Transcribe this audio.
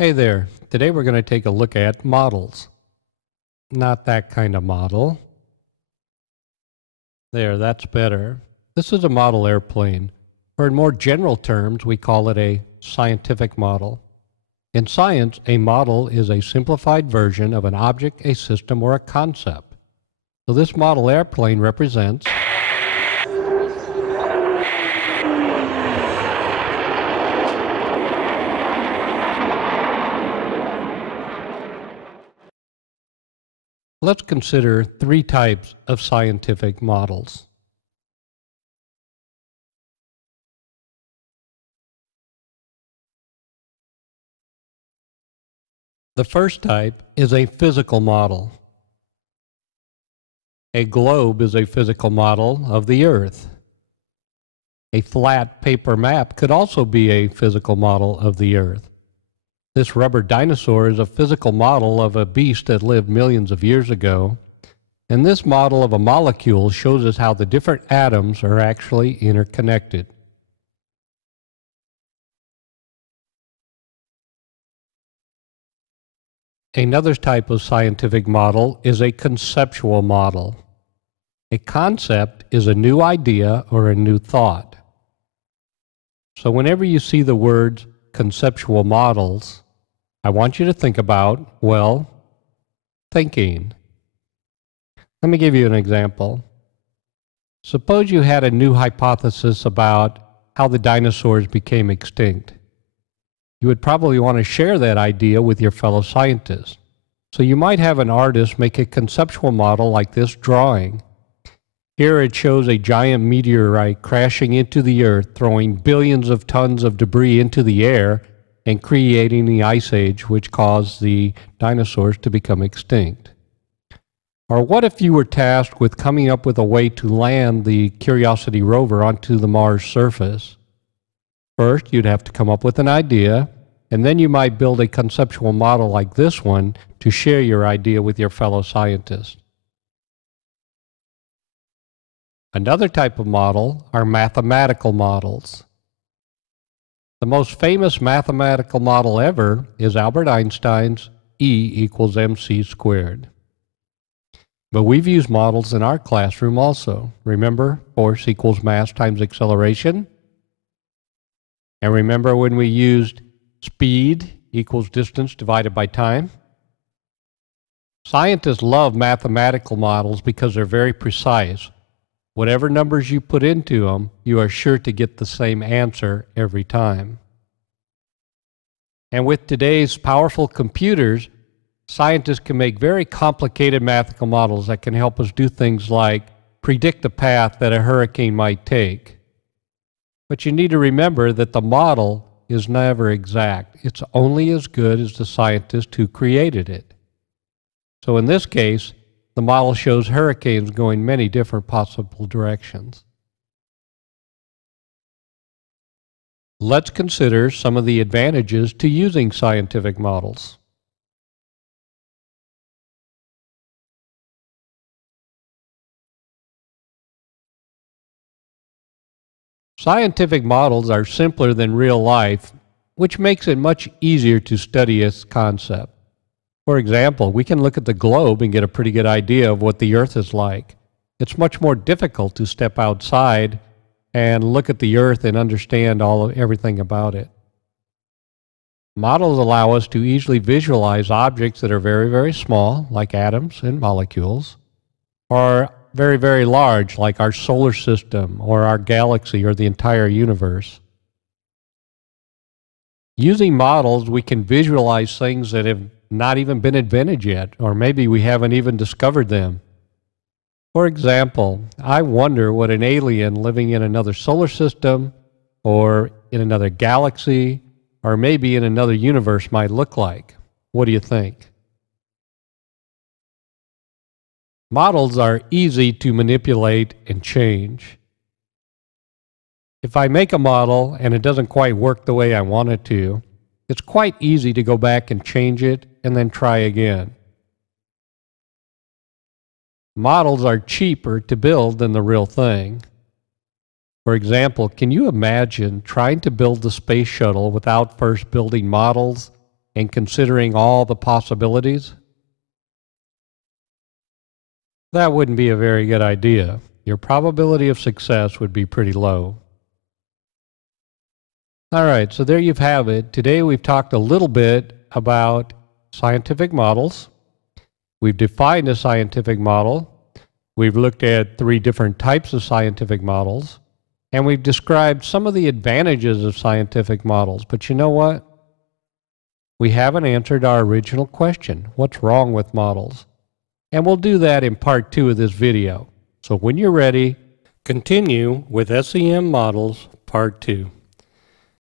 Hey there, today we're going to take a look at models. Not that kind of model. There, that's better. This is a model airplane, or in more general terms, we call it a scientific model. In science, a model is a simplified version of an object, a system, or a concept. So this model airplane represents Let's consider three types of scientific models. The first type is a physical model. A globe is a physical model of the Earth. A flat paper map could also be a physical model of the Earth. This rubber dinosaur is a physical model of a beast that lived millions of years ago, and this model of a molecule shows us how the different atoms are actually interconnected. Another type of scientific model is a conceptual model. A concept is a new idea or a new thought. So whenever you see the words conceptual models, I want you to think about, well, thinking. Let me give you an example. Suppose you had a new hypothesis about how the dinosaurs became extinct. You would probably want to share that idea with your fellow scientists. So you might have an artist make a conceptual model like this drawing. Here it shows a giant meteorite crashing into the Earth, throwing billions of tons of debris into the air and creating the ice age, which caused the dinosaurs to become extinct. Or what if you were tasked with coming up with a way to land the Curiosity rover onto the Mars surface? First, you'd have to come up with an idea, and then you might build a conceptual model like this one to share your idea with your fellow scientists. Another type of model are mathematical models. The most famous mathematical model ever is Albert Einstein's E equals mc squared. But we've used models in our classroom also. Remember, force equals mass times acceleration? And remember when we used speed equals distance divided by time? Scientists love mathematical models because they're very precise. Whatever numbers you put into them, you are sure to get the same answer every time. And with today's powerful computers, scientists can make very complicated mathematical models that can help us do things like predict the path that a hurricane might take. But you need to remember that the model is never exact. It's only as good as the scientist who created it. So in this case, the model shows hurricanes going many different possible directions. Let's consider some of the advantages to using scientific models. Scientific models are simpler than real life, which makes it much easier to study its concept. For example, we can look at the globe and get a pretty good idea of what the Earth is like. It's much more difficult to step outside and look at the Earth and understand everything about it. Models allow us to easily visualize objects that are very, very small, like atoms and molecules, or very, very large, like our solar system or our galaxy or the entire universe. Using models, we can visualize things that have not even been invented yet, or maybe we haven't even discovered them. For example, I wonder what an alien living in another solar system or in another galaxy or maybe in another universe might look like. What do you think? Models are easy to manipulate and change. If I make a model and it doesn't quite work the way I want it to, it's quite easy to go back and change it and then try again. Models are cheaper to build than the real thing. For example, can you imagine trying to build the space shuttle without first building models and considering all the possibilities? That wouldn't be a very good idea. Your probability of success would be pretty low. All right, so there you have it. Today we've talked a little bit about scientific models. We've defined a scientific model. We've looked at 3 different types of scientific models. And we've described some of the advantages of scientific models. But you know what? We haven't answered our original question. What's wrong with models? And we'll do that in part 2 of this video. So when you're ready, continue with SEM Models Part 2.